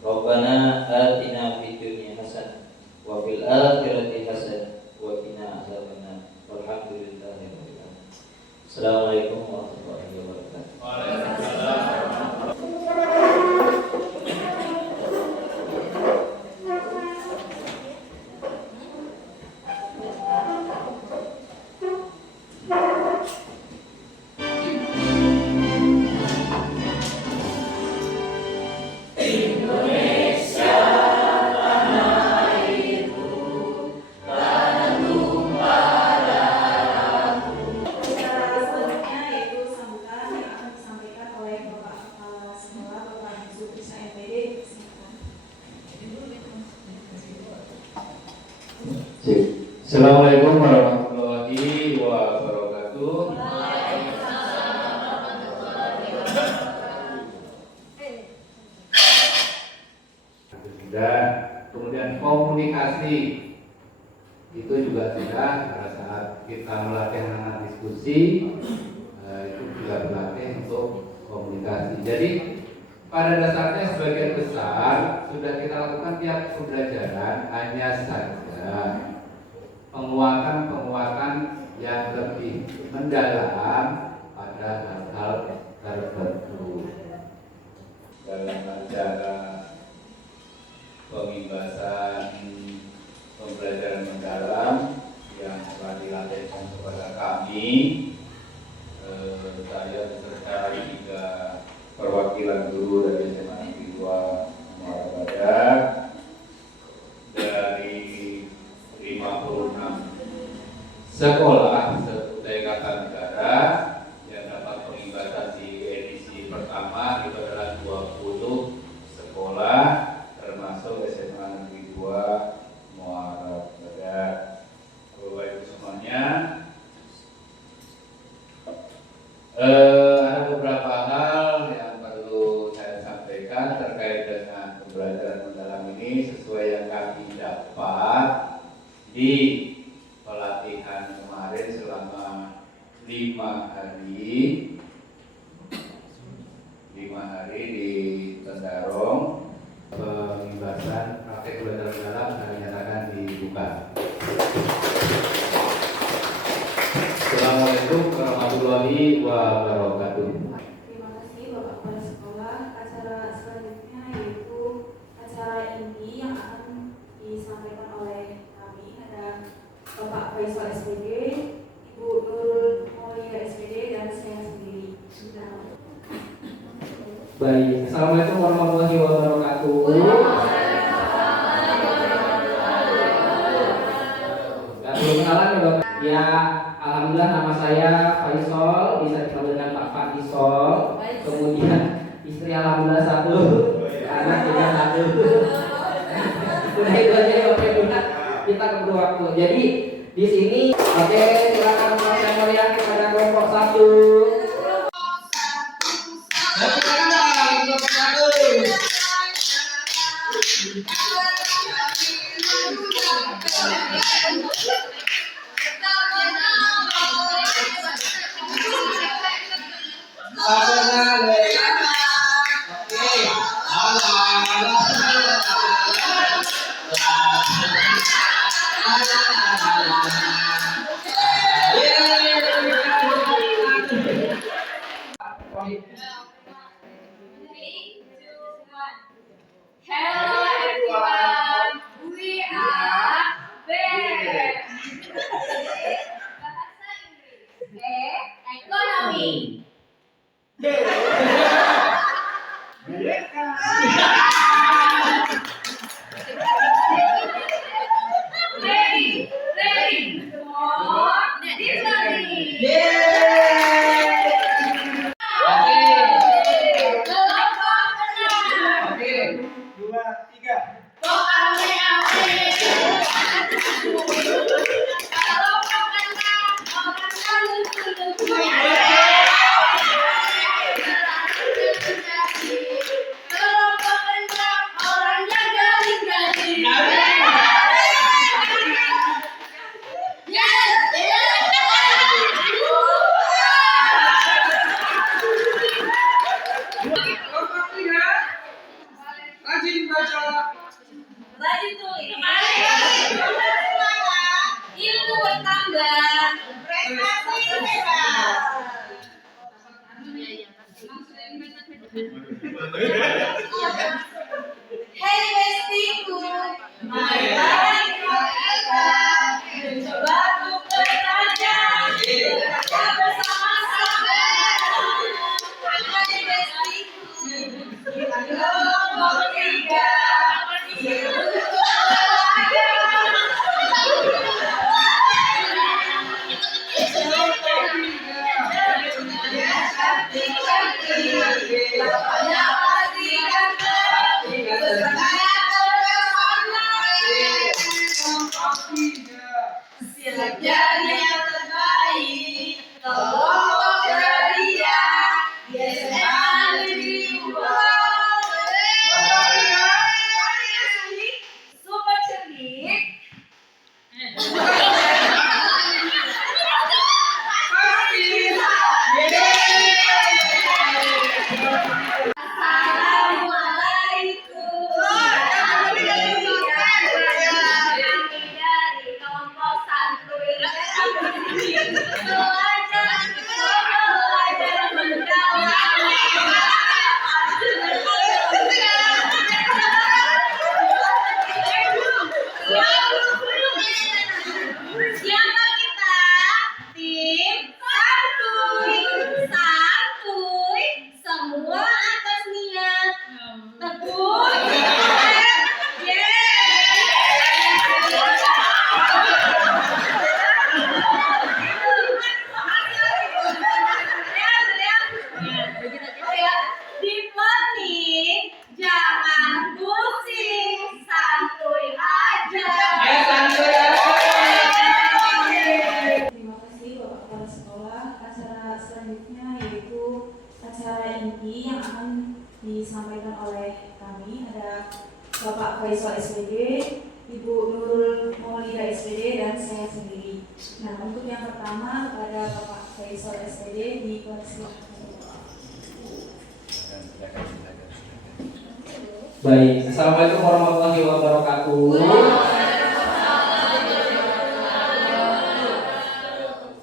Rabbana atina fid dunya hasanah wa fil akhirati hasanah wa qina adzabannar. Walhamdulillahi rabbil alamin. Assalamualaikum warahmatullahi wabarakatuh. Waalaikumsalam. Assalamualaikum warahmatullahi wabarakatuh. Dan kemudian komunikasi itu juga sudah pada saat kita melatih anak diskusi itu juga berlatih untuk komunikasi. Jadi pada dasarnya sebagian besar sudah kita lakukan tiap pembelajaran, hanya saja penguatan yang lebih mendalam pada hal-hal tertentu dalam acara pembebasan pembelajaran mendalam yang telah dilatihkan kepada kami. Saya beserta 3 perwakilan guru dari SMA Negeri 2 Muara Badak dari 56 sekolah se-Kutai Kartanegara yang dapat pengibasan di edisi pertama itu adalah 20 sekolah termasuk SMA Negeri 2 Muara Badak. Bapak Ibu semuanya, ada beberapa hal yang perlu saya sampaikan terkait dengan pembelajaran mendalam ini sesuai yang kami dapat di pelatihan kemarin selama 5 hari di Tendarong. Pembebasan praktek belajar mendalam kami nyatakan dibuka. Assalamualaikum warahmatullahi wabarakatuh. Terima kasih Bapak Kepala Sekolah. Acara selanjutnya yaitu acara inti yang akan disampaikan oleh kami ada Bapak Faisal SPD, Ibu Nurul Maulia SPD, dan saya sendiri. Baik, Assalamualaikum warahmatullahi wabarakatuh. Belum kenalan ya Bapak? Ya, alhamdulillah nama saya Faisal, bisa dipanggil dengan Pak Faisal. Kemudian istri alhamdulillah 1, anak juga 1. Udah itu aja ya Bapak Ibu. Kita keburu waktu. Jadi di sini, oke, silakan saya melihat kepada kelompok 1. Hello everyone, we are Bear. Bahasa Inggris, ekonomi. Ready for dictionary. Rajin Rajin tulis. Ilmu bertambah. Prestasi hebat. Hey bestiku, marilah kita mencoba untuk berkarya bersama-sama. Hai bestiku, nomor 3. Jadi yang terbaik, tolong ceria, biasanya super cerdik. Siapa kita? Tim santuy, santuy, semua atas niat tekun. Dipening, jangan pusing, santuy aja. Terima kasih Bapak Kepala Sekolah. Acara selanjutnya yaitu acara inti yang akan disampaikan oleh kami. Ada Bapak Faisal SPD, Ibu Nurul Maulida SPD, dan saya sendiri. Nah, untuk yang pertama kepada Bapak Faisal SPD dipersilakan. Baik, assalamualaikum warahmatullahi wabarakatuh.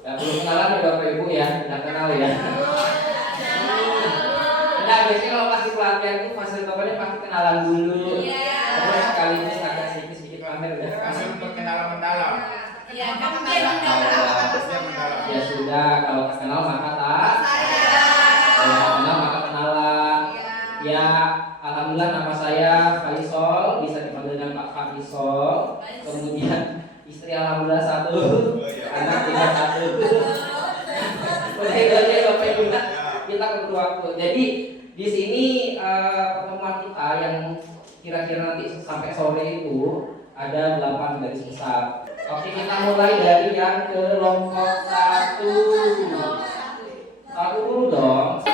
Ya, belum kenalan ya Bapak Ibu ya, udah kenal ya. Nah, biasanya kalau pasti pelatihan itu fasilitatornya pasti kenalan dulu. Terus sekaligus agak sedikit pamer ya. Kasih perkenalan mendalam. Ya, kamu mendalam. Ya sudah, kalau tak kenal maka tak. Kalau tak kenal maka kenalan. Ya, alhamdulillah nama saya Faisal, bisa dipanggil dengan Pak Faisal. Kemudian istri alhamdulillah 1, anak tinggal 1. Oke, Bapak Ibu, kita keburu waktu. Jadi di sini pertemuan kita yang kira-kira nanti sampai sore itu ada 8 garis besar. Oke, kita mulai dari yang kelompok 1. Satu dulu dong.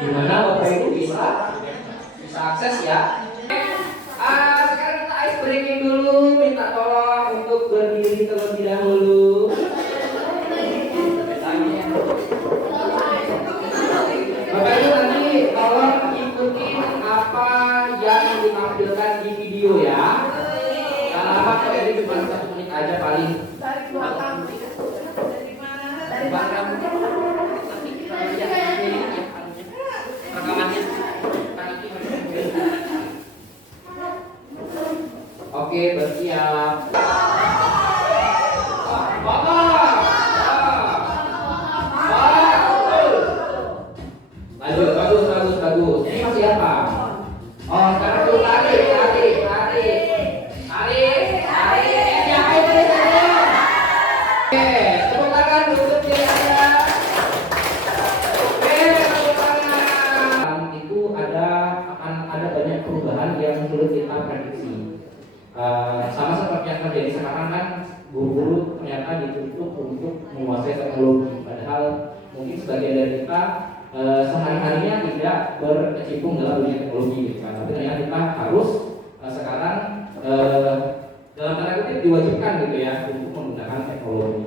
Gimana Bapak Ibu bisa akses ya? Sekarang kita ice breaking dulu, minta tolong untuk berdiri terlebih dahulu. Bapak Ibu nanti tolong ikutin apa yang ditampilkan di video ya. Kalau apa kok ini cuma 1 menit aja paling. Dari belakang. Dari belakang. Oke, bersiap. Bagus. Ini masih apa? Oh, sekarang dulu tarik. Oke, tepuk tangan untuk dia. Itu akan ada banyak perubahan yang sulit kita prediksi. Sama seperti yang terjadi sekarang kan, guru-guru ternyata dituntut untuk menguasai teknologi. Padahal mungkin sebagian dari kita sehari-harinya tidak berkecimpung dalam dunia teknologi gitu kan. Tapi ternyata kita harus sekarang dalam tanda kutip diwajibkan gitu ya untuk menggunakan teknologi.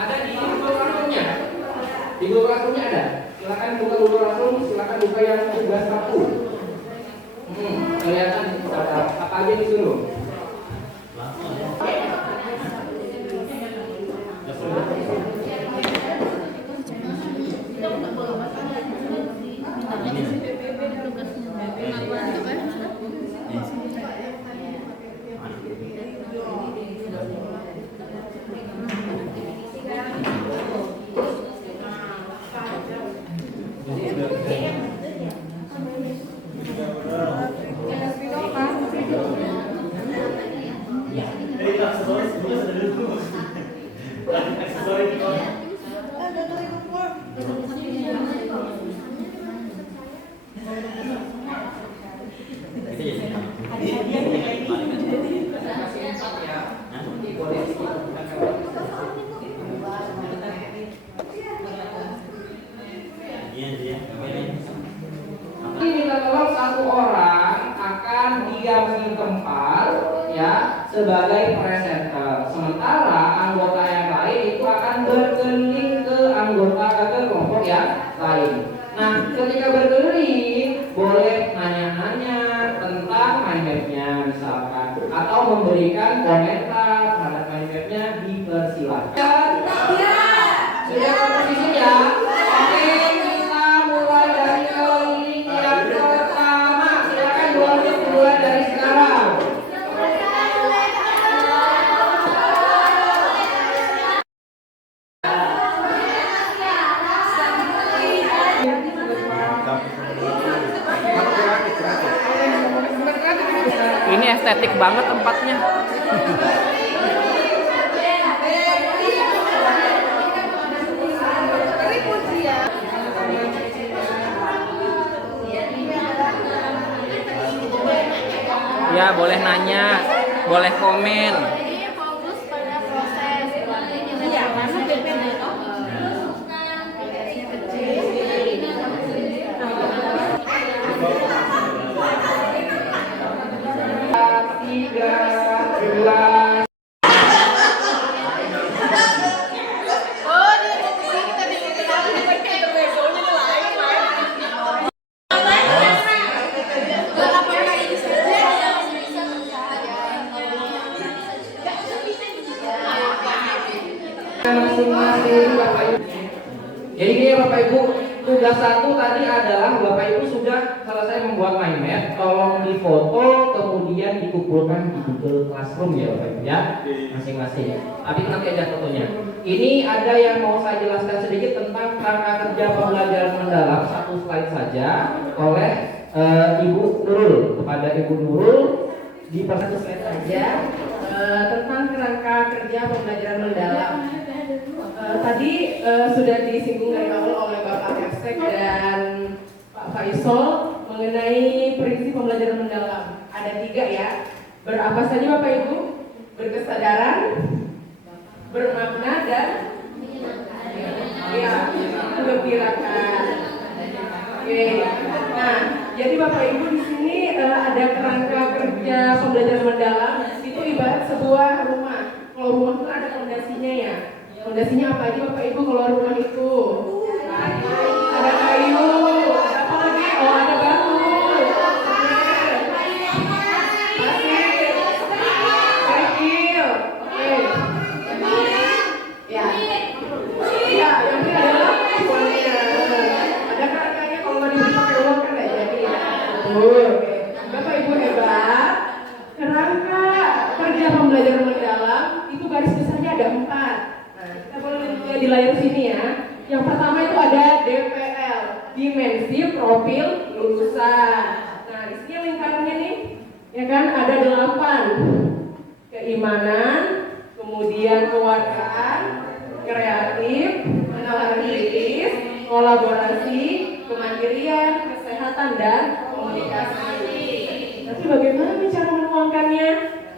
Ada di Google Classroom-nya. Di Google Classroom-nya ada. Silakan buka Google Classroom, silakan buka yang tugas 1. Kelihatan apa aja disuruh. Minta tolong satu orang akan diam di tempat ya sebagai presenter. Sementara anggota yang lain itu akan berkeliling ke kelompok yang lain. Nah, ketika berkeliling boleh nanya-nanya tentang mind map-nya misalkan atau memberikan komentar terhadap mind map-nya, dipersilakan. Sudah posisi ya. Oke, kita mulai dari keliling yang pertama. Silakan 2 menit mulai dari sekarang. Ini estetik banget tempatnya. Ya, boleh nanya, boleh komen. Jadi fokus pada proses karena BPN masing-masing Bapak Ibu. Jadi ini Bapak Ibu, tugas 1 tadi adalah Bapak Ibu sudah selesai membuat mind map, tolong difoto kemudian dikumpulkan di Google Classroom ya Bapak Ibu ya, masing-masing. Tapi nanti aja fotonya. Ini ada yang mau saya jelaskan sedikit tentang kerangka kerja pembelajaran mendalam, 1 slide saja oleh Ibu Nurul, kepada Ibu Nurul di per 1 slide saja tentang kerangka kerja pembelajaran mendalam. Tadi sudah disinggung dari awal oleh Bapak Hersek dan Pak Faisal mengenai prinsip pembelajaran mendalam. Ada 3 ya. Berapa saja Bapak Ibu? Berkesadaran, bermakna dan ya, menggembirakan. Oke. Nah, jadi Bapak Ibu di sini ada kerangka kerja pembelajaran mendalam. Itu ibarat sebuah rumah. Kalau rumah itu ada fondasinya ya. Fondasinya apa aja Bapak Ibu kalau rumah itu? Ada kayu, ada apa lagi? Oh, ada batu, pasir, kerikil. Oke. Ya. Iya, yang ini adalah uangnya. Ada kerangkanya, kalau nggak dibeli pakai uang kan nggak jadi. Oke. Bapak Ibu hebat. Kerangka kerja pembelajaran mendalam itu garis besarnya ada 4. Kita boleh lihat di layar sini ya. Yang pertama itu ada DPL, dimensi profil lulusan. Nah, di sini lingkarannya nih, ya kan ada 8. Keimanan, kemudian kewargaan, kreatif, menalar kritis, kolaborasi, kemandirian, kesehatan dan komunikasi. Tapi bagaimana cara menuangkannya?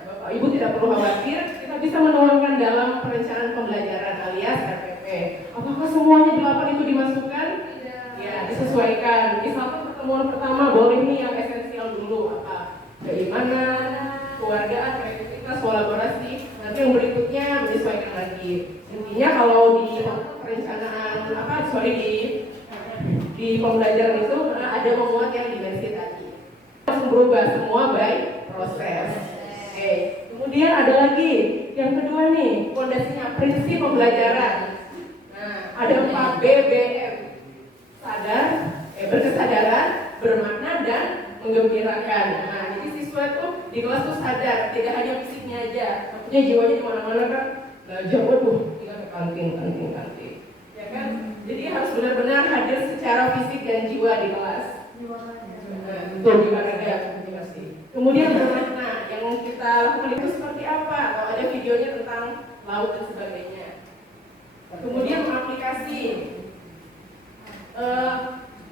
Bapak Ibu tidak perlu khawatir, kita bisa menuangkan dalam perencanaan pembelajaran alias RPP. Apakah semuanya 8 itu dimasukkan? Ya, disesuaikan. Misalkan pertemuan pertama boleh nih yang esensial dulu, apa? Keimanan, keluargaan, kreativitas, kolaborasi. Nanti yang berikutnya menyesuaikan lagi. Intinya kalau di perencanaan di pembelajaran itu ada memuat yang dimensi tadi. Langsung berubah semua by proses. Oke. Kemudian ada lagi yang kedua nih, fondasinya prinsip pembelajaran. Nah, ada 4 BBM. Berkesadaran, bermakna dan menggembirakan. Nah, jadi siswa tuh di kelas tuh sadar, tidak hanya fisiknya aja, maksudnya jiwanya di mana-mana kan. Belajar tuh tinggal ke kantin. Ya kan? Jadi harus benar-benar hadir secara fisik dan jiwa di kelas. Betul, di mana ada pasti. Kemudian bermakna, yang kita lakukan itu seperti apa? Kalau ada videonya tentang laut dan sebagainya. Kemudian aplikasi.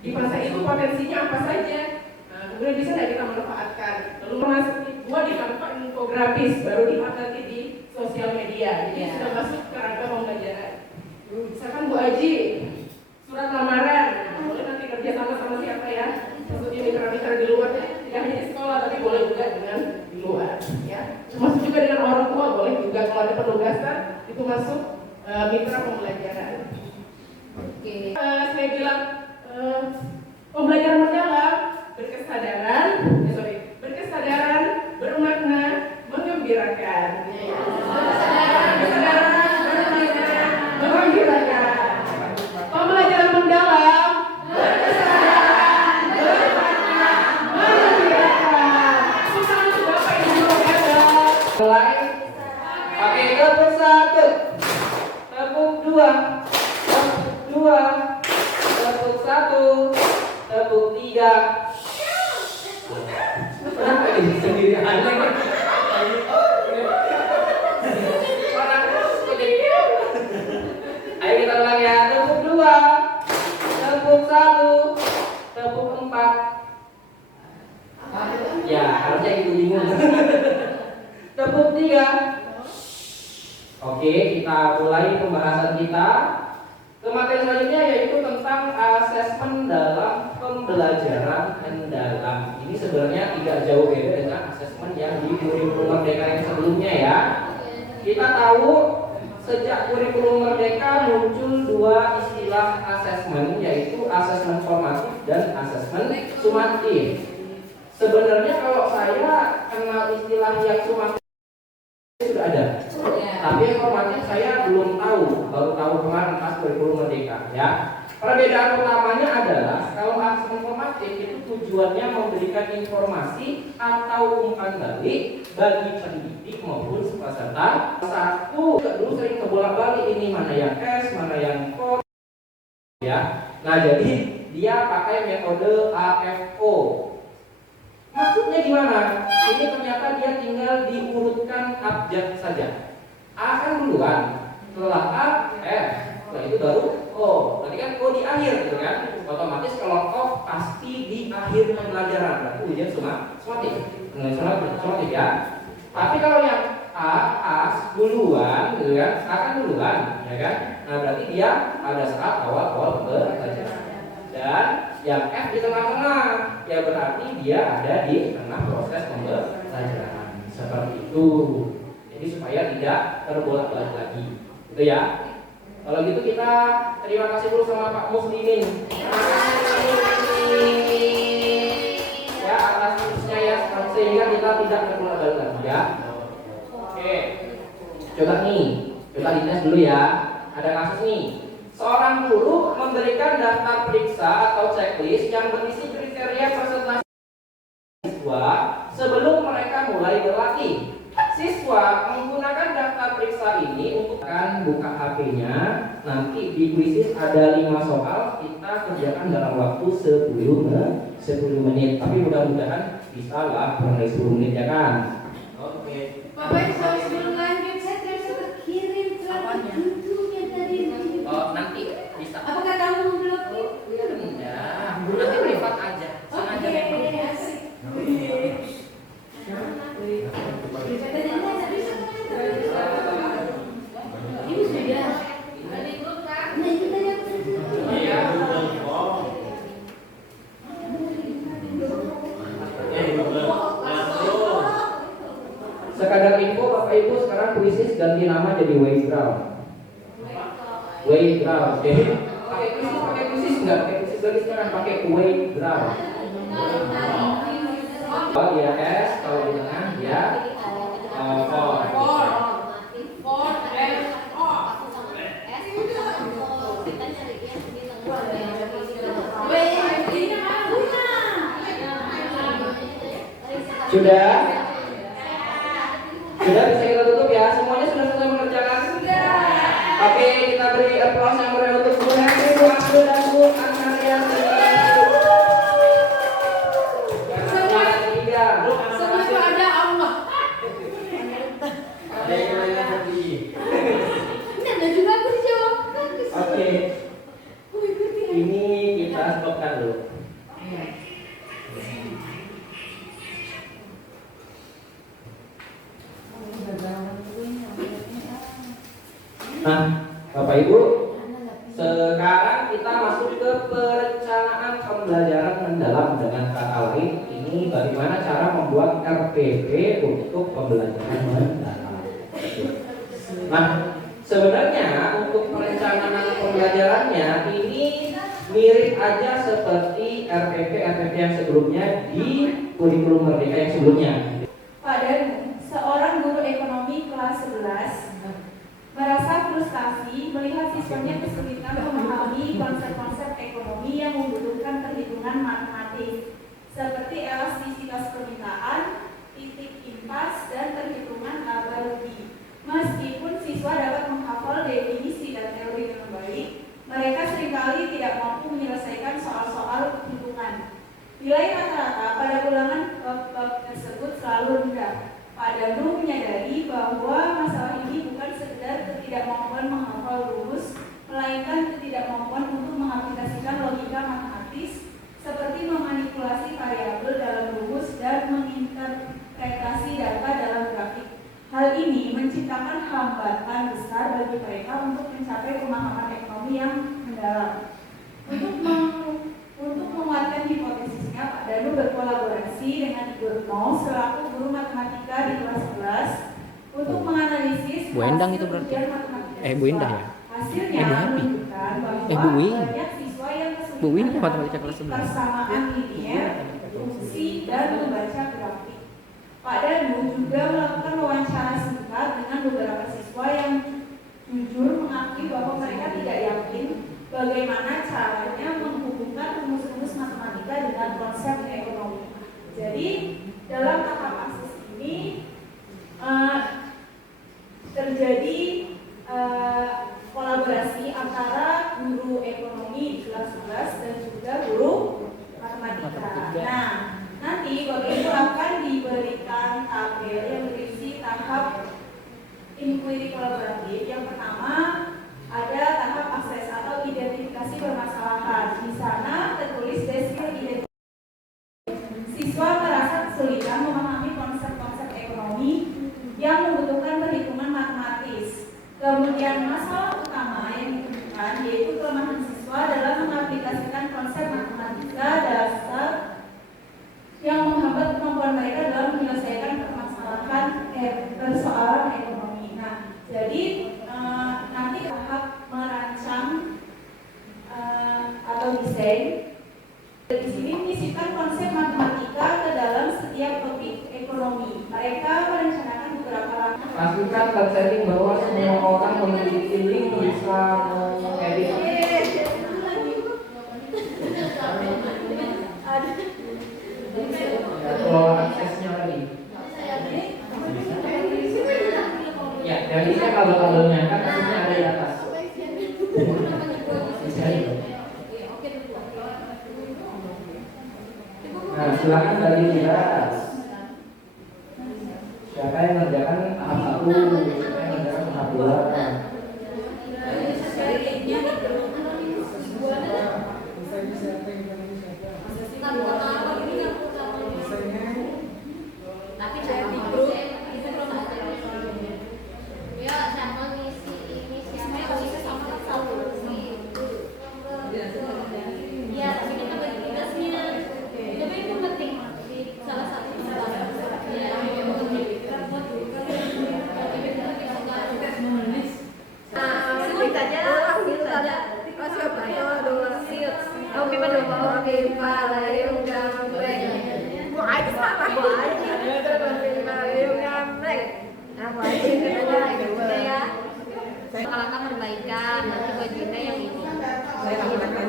Di masa itu potensinya apa saja? Nah, kemudian bisa nggak kita manfaatkan? Lalu masuk kedua dimanfaatkan infografis, baru dipakai nanti di sosial media. Jadi sudah masuk ke rangka pembelajaran. Misalkan Bu Aji, surat lamaran, boleh nanti kerja sama siapa ya? Maksudnya mitra-mitra di luar, tidak hanya di sekolah, tapi boleh juga dengan di luar. Ya, termasuk juga dengan orang tua boleh juga kalau ada penugasan itu masuk mitra pembelajaran. Oke. Saya bilang pembelajaran mendalam berkesadaran, bermakna, menggembirakan. Berkesadaran, bermakna, menggembirakan. Pembelajaran mendalam, berkesadaran, bermakna, menggembirakan. Semangat Bapak Ibu ada. Mulai. Oke, tepuk 1, tepuk 2, tepuk 2, tepuk 1, tepuk 3. Kenapa ini sendiri aneh? Ayo kita ulang ya. Tepuk 2, tepuk 1, tepuk 4. Ya, harusnya itu bingung. Tepuk 3. Oke, kita mulai pembahasan kita. Ke materi selanjutnya yaitu tentang asesmen dalam pembelajaran mendalam. Ini sebenarnya tidak jauh beda dengan asesmen yang di kurikulum Merdeka yang sebelumnya ya. Kita tahu sejak kurikulum Merdeka muncul 2 istilah asesmen, yaitu asesmen formatif dan asesmen sumatif. Sebenarnya kalau saya kenal istilah yang sumatif sudah ada. Tapi yang formatif saya belum tahu, baru tahu kemarin pas kurikulum Merdeka ya. Perbedaan utamanya adalah kalau asesmen formatif itu tujuannya memberikan informasi atau umpan balik bagi pendidik maupun peserta. Satu, dulu sering kebolak-balik ini mana yang S, mana yang KO ya. Nah, jadi dia pakai metode AFO. Maksudnya gimana? Ini ternyata dia tinggal diurutkan abjad saja. A kan duluan, setelah A, F, setelah itu baru O. Berarti kan O di akhir gitu kan? Otomatis kalau O pasti di akhir pembelajaran. Berarti ujian sumatif ya. Tapi kalau yang A duluan gitu kan? A kan duluan, ya kan? Nah, berarti dia ada saat awal pembelajaran. Dan yang F di tengah-tengah, ya berarti dia ada di tengah proses pembelajaran. Seperti itu. Jadi supaya tidak terbolak-balik lagi, gitu ya. Kalau gitu kita terima kasih dulu sama Pak Muslimin. Ya, atas tipsnya ya, sehingga kita tidak terbolak-balik lagi ya. Oke. Coba dites dulu ya. Ada kasus nih. Seorang guru memberikan daftar periksa atau checklist yang berisi kriteria presentasi siswa sebelum mereka mulai berlatih. Siswa menggunakan daftar periksa ini untuk buka HP-nya. Nanti di kuisis ada 5 soal, kita kerjakan dalam waktu 10 menit. Tapi mudah-mudahan bisa lah kurang dari 10 menit ya kan. Oke. Bapak Ibu sebelum lanjut saya sudah kirim surat tentunya tadi. Oh, nanti bisa. Apakah kamu memblokir? Ya, nanti privat aja. Sengaja memang. Asik. Katanya nggak bisa. ganti nama jadi Wayground. Wayground. Jadi pakai krisis nggak? Pakai krisis lagi sekarang pakai Wayground. Oh ya S, kalau di tengah ya for. Sudah? Sudah bisa kita tutup ya? Semuanya sudah selesai mengerjakan? Sudah. Oke, kita beri applause yang meriah untuk Bu Hendri, Bu Abdul, dan Bu Anaria. Semua itu ada Allah. Ini ada juga aku dijawab. Oke, ini kita stopkan dulu. Nah, Bapak Ibu, sekarang kita masuk ke perencanaan pembelajaran mendalam. Dengan kata lain, ini bagaimana cara membuat RPP untuk pembelajaran mendalam. Nah, sebenarnya untuk perencanaan pembelajarannya ini mirip aja seperti RPP yang sebelumnya di kurikulum Merdeka yang sebelumnya. Pada seorang guru ekonomi kelas 11 merasa frustasi melihat siswanya kesulitan memahami konsep-konsep ekonomi yang membutuhkan perhitungan matematis seperti elastisitas permintaan, titik impas, dan perhitungan laba rugi. Meskipun siswa dapat menghafal definisi dan teori dengan baik, mereka seringkali tidak mampu menyelesaikan soal-soal hitungan. Nilai rata-rata pada ulangan bab tersebut selalu rendah. Pak Danu menyadari bahwa masalah ini bukan sekedar ketidakmampuan menghafal rumus, melainkan ketidakmampuan untuk mengaplikasikan logika matematis seperti memanipulasi variabel dalam rumus dan menginterpretasi data dalam grafik. Hal ini menciptakan hambatan besar bagi mereka untuk mencapai pemahaman ekonomi yang mendalam. Untuk menguatkan hipotesisnya, Pak Danu berkolaborasi dengan Ibu Retno selaku guru matematika di kelas 11 untuk menganalisis Bu Endang itu berarti? Bu Indah ya? Hasilnya Bu Happy? menunjukkan bahwa Bu Win? banyak siswa yang Bu Win kesulitan matematika kelas 11. persamaan linier, fungsi, dan membaca grafik. Pak Danu juga melakukan wawancara singkat dengan beberapa siswa yang jujur mengakui bahwa mereka tidak yakin bagaimana caranya menghubungkan rumus-rumus matematika dengan konsep ekonomi. Jadi dalam tahap akses ini terjadi kolaborasi antara guru ekonomi di kelas 11 dan juga guru matematika. Nah, nanti Bapak Ibu akan diberikan tabel yang berisi tahap inquiry kolaboratif. Yang pertama ada tahap akses atau identifikasi permasalahan. Di sana tertulis deskripsi identifikasi. Siswa merasa kesulitan memahami konsep-konsep ekonomi yang membutuhkan perhitungan matematis. Kemudian masalah utama yang ditemukan yaitu kelemahan siswa dalam mengaplikasikan konsep matematika dasar yang menghambat kemampuan mereka dalam menyelesaikan persoalan ekonomi. Nah, jadi nanti tahap merancang atau desain. Di sini menyisipkan konsep matematika ke dalam setiap topik ekonomi. Mereka merencanakan beberapa langkah. Pastikan tersetting bahwa semua orang memiliki link bisa mengedit. Kalau aksesnya lagi. Ya, dan ini kabel-kabelnya kan aksesnya ada di atas. Nah, silakan dari jelas. Siapa yang mengerjakan tahap 1, siapa yang mengerjakan tahap 2. Tapi saya di grup itu belum ada. Ya, sama ngisi ini siapa bisa sama satu. Iya, tapi kita bagi tugasnya. Tapi itu penting di salah satu. Ya, payung gambreng. Mau aja sama aku aja. Payung gambreng. Aku aja gitu ya. Langkah perbaikan, nanti bajunya yang ini.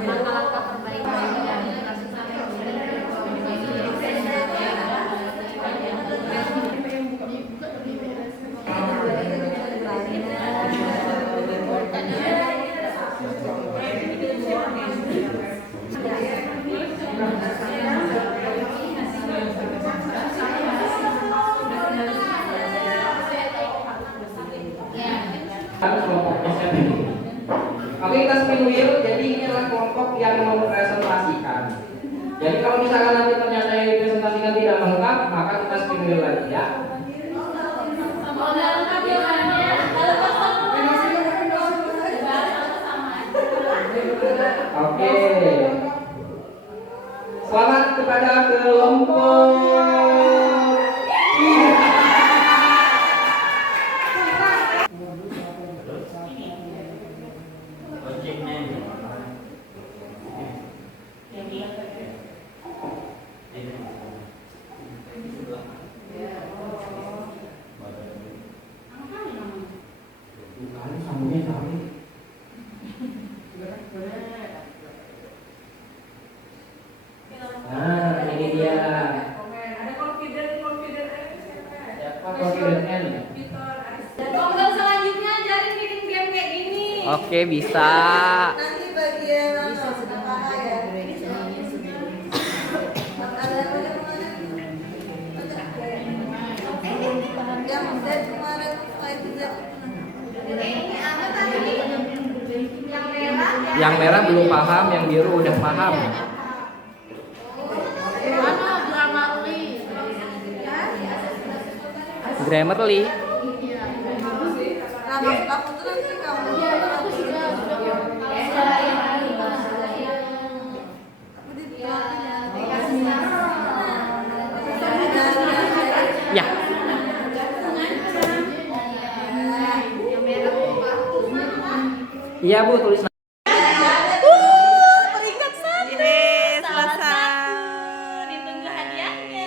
Langkah perbaikan dan kasih kelompok SMP. Oke, kita spin wheel. Jadi ini adalah kelompok yang mempresentasikan. Jadi kalau misalkan nanti ternyata yang dipresentasikan tidak lengkap, maka kita spin wheel lagi ya. Oke. Selamat kepada kelompok. Nah, ini dia. Ada confident Siapa confident N? Kelompok selanjutnya ajarin bikin game kayak gini. Oke, bisa. Nanti bagian paha ya. Yang dari kemarin slide tidak. Ini apa tadi? Yang merah. Yang merah belum paham, yang biru udah paham. Grammarly. Nah, maksud aku tuh nanti kamu. Aku Ya. Iya Bu, tulis. peringkat satu. Selesai. Ditunggu hadiahnya.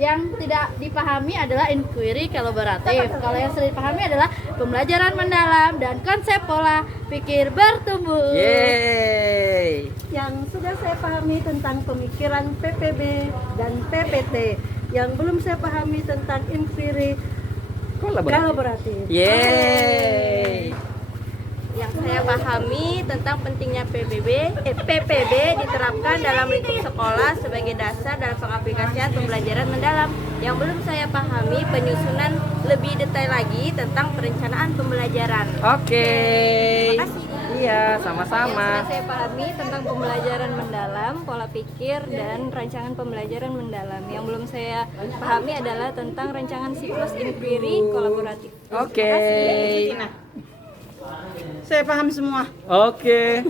Yang tidak dipahami adalah inquiry kolaboratif. Kalau yang sudah dipahami adalah pembelajaran mendalam dan konsep pola pikir bertumbuh. Yeay. Yang sudah saya pahami tentang pemikiran PPB dan PPT. Yang belum saya pahami tentang inquiry kolaboratif. Yeay. Yang saya pahami tentang pentingnya PPB diterapkan dalam lingkup sekolah sebagai dasar dalam pengaplikasian pembelajaran mendalam. Yang belum saya pahami penyusunan lebih detail lagi tentang perencanaan pembelajaran. Oke. Terima kasih. Iya, Yang sama-sama. sudah saya pahami tentang pembelajaran mendalam, pola pikir, dan rancangan pembelajaran mendalam. Yang belum saya pahami adalah tentang rancangan siklus inquiry kolaboratif. Oke. Terima kasih. Saya paham semua. Oke.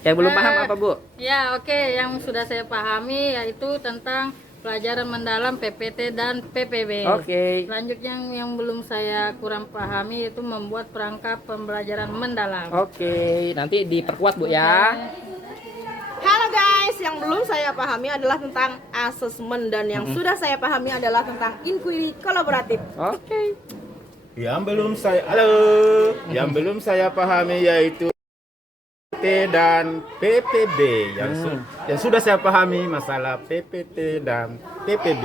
Yang belum paham apa Bu? Ya, oke. Yang sudah saya pahami yaitu tentang pelajaran mendalam PPT dan PPB. Oke. Selanjutnya yang belum saya kurang pahami itu membuat perangkat pembelajaran mendalam. Oke, nanti diperkuat Bu ya. Halo guys, yang belum saya pahami adalah tentang asesmen dan yang sudah saya pahami adalah tentang inquiry kolaboratif. Oke. Yang belum saya pahami yaitu PPT dan PPB. Yang sudah saya pahami masalah PPT dan PPB.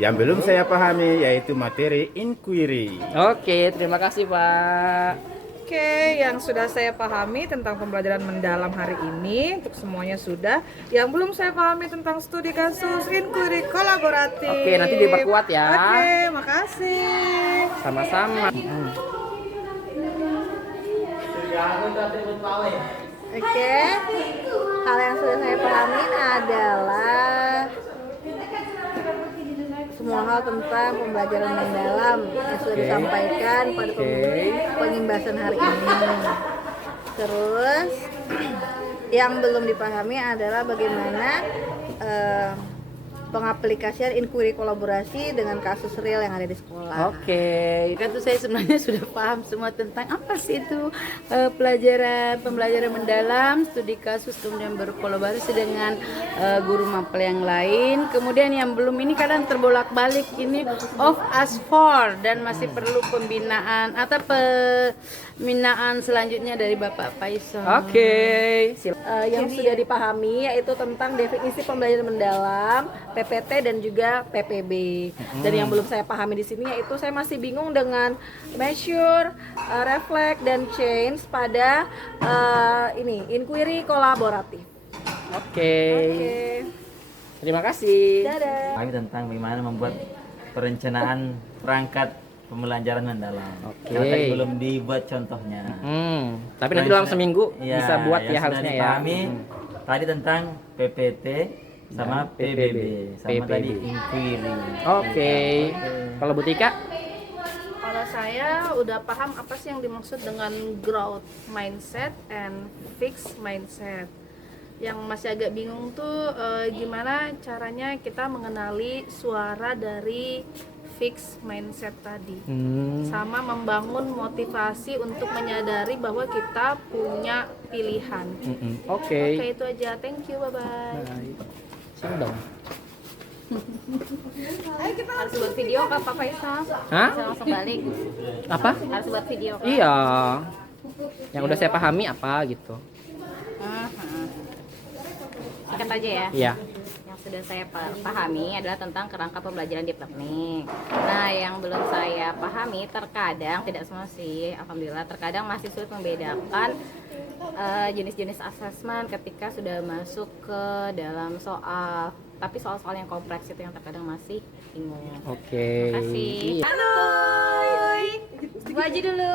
Yang belum saya pahami yaitu materi inquiry. Oke, terima kasih Pak. Oke, yang sudah saya pahami tentang pembelajaran mendalam hari ini untuk semuanya sudah. Yang belum saya pahami tentang studi kasus inquiry kolaboratif. Oke, nanti diperkuat ya. Oke, makasih. Sama-sama. Oke, hal yang sudah saya pahami adalah semua hal tentang pembelajaran mendalam yang sudah disampaikan pada pengimbasan hari ini. Terus yang belum dipahami adalah bagaimana pengaplikasian inquiry kolaborasi dengan kasus real yang ada di sekolah. Oke, kan tuh saya sebenarnya sudah paham semua tentang apa sih itu pembelajaran mendalam, studi kasus, kemudian berkolaborasi dengan guru mapel yang lain. Kemudian yang belum ini kadang terbolak-balik ini of us for dan masih perlu pembinaan atau pembinaan selanjutnya dari Bapak Faisal. Oke. Yang sudah dipahami yaitu tentang definisi pembelajaran mendalam, PPT dan juga PPB. Dan yang belum saya pahami di sini yaitu saya masih bingung dengan measure, reflect dan change pada inquiry kolaboratif. Oke. Terima kasih. Dadah. Kami tentang bagaimana membuat perencanaan perangkat pembelajaran mendalam. Oke. Karena tadi belum dibuat contohnya. Tapi nanti dalam seminggu Ya, bisa buat yang ya sudah harusnya ya. dipahami tadi tentang PPT sama PBB sama tadi inquiry. Oke. Kalau Bu Tika? Kalau saya udah paham apa sih yang dimaksud dengan growth mindset and fixed mindset. Yang masih agak bingung tuh gimana caranya kita mengenali suara dari fixed mindset tadi, sama membangun motivasi untuk menyadari bahwa kita punya pilihan. Oke. Oke, itu aja. Thank you, bye-bye. Sini dong. Harus buat video kah Pak Faisal? Hah? Bisa langsung balik. Apa? Harus buat video kah? Iya. Yang udah saya pahami apa gitu. Sikat aja ya. Iya. Yang sudah saya pahami adalah tentang kerangka pembelajaran deep learning. Nah, yang belum saya pahami terkadang, tidak semua sih, alhamdulillah, terkadang masih sulit membedakan jenis-jenis asesmen ketika sudah masuk ke dalam soal. Tapi soal-soal yang kompleks itu yang terkadang masih bingung. Oke. Terima kasih. Iya. Halo. Bu Haji dulu.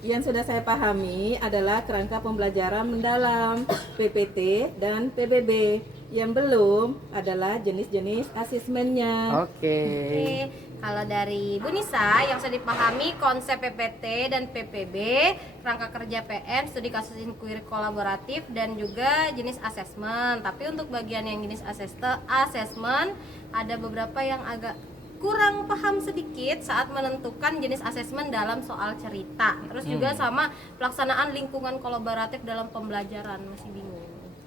Yang sudah saya pahami adalah kerangka pembelajaran mendalam, PPT dan PBB. Yang belum adalah jenis-jenis asesmennya. Oke. Kalau dari Bu Nisa yang sudah dipahami konsep PPT dan PPB, kerangka kerja PM, studi kasus inquiry kolaboratif dan juga jenis asesmen. Tapi untuk bagian yang jenis asesmen ada beberapa yang agak kurang paham sedikit saat menentukan jenis asesmen dalam soal cerita. Terus juga sama pelaksanaan lingkungan kolaboratif dalam pembelajaran, masih bingung.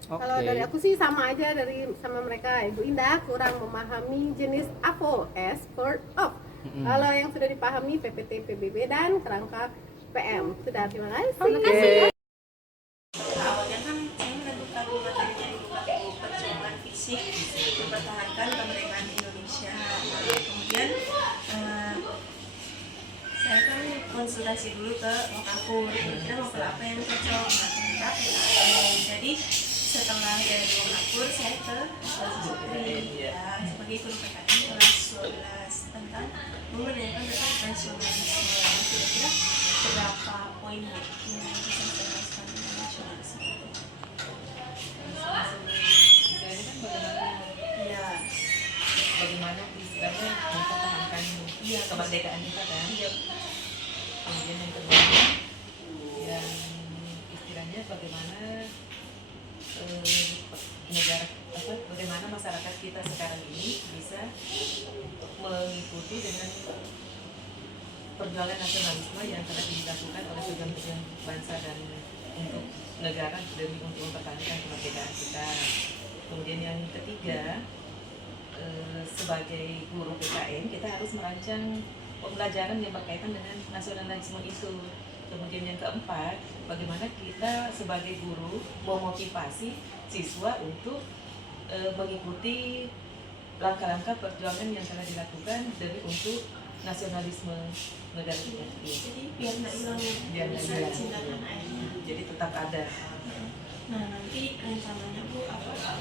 Kalau dari aku sih sama aja sama mereka. Ibu Indah kurang memahami jenis APO, S for of. Kalau yang sudah dipahami PPT, PBB dan kerangka PM. Sudah, terima kasih. Terima kasih. Awalnya kan saya menentukan materinya itu percobaan fisik mempertahankan kemerdekaan Indonesia. Kemudian saya kan konsultasi dulu ke Lokapur, kira-kira mau apa yang cocok. Nah, jadi setelah dari Lokapur saya ke Sutri sebagai guru PKN kelas 12 tentang memberdayakan tentang nasionalisme. Kira-kira beberapa poin yang bisa saya jelaskan tentang nasionalisme itu? Iya. Bagaimana istilahnya mempertahankan kemerdekaan kita kan? Iya. Kemudian yang kedua, yang istilahnya bagaimana negara bagaimana masyarakat kita sekarang ini bisa mengikuti dengan perjuangan nasionalisme yang telah dilakukan oleh tujuan-tujuan bangsa dan untuk negara demi untuk mempertahankan kemerdekaan kita. Kemudian yang ketiga, sebagai guru PKN kita harus merancang pembelajaran yang berkaitan dengan nasionalisme itu. Kemudian yang keempat, bagaimana kita sebagai guru memotivasi siswa untuk mengikuti langkah-langkah perjuangan yang telah dilakukan demi untuk nasionalisme negara kita. Jadi biar nggak hilang cinta tanah airnya. Jadi tetap ada. Nah, nanti rencananya Bu apa?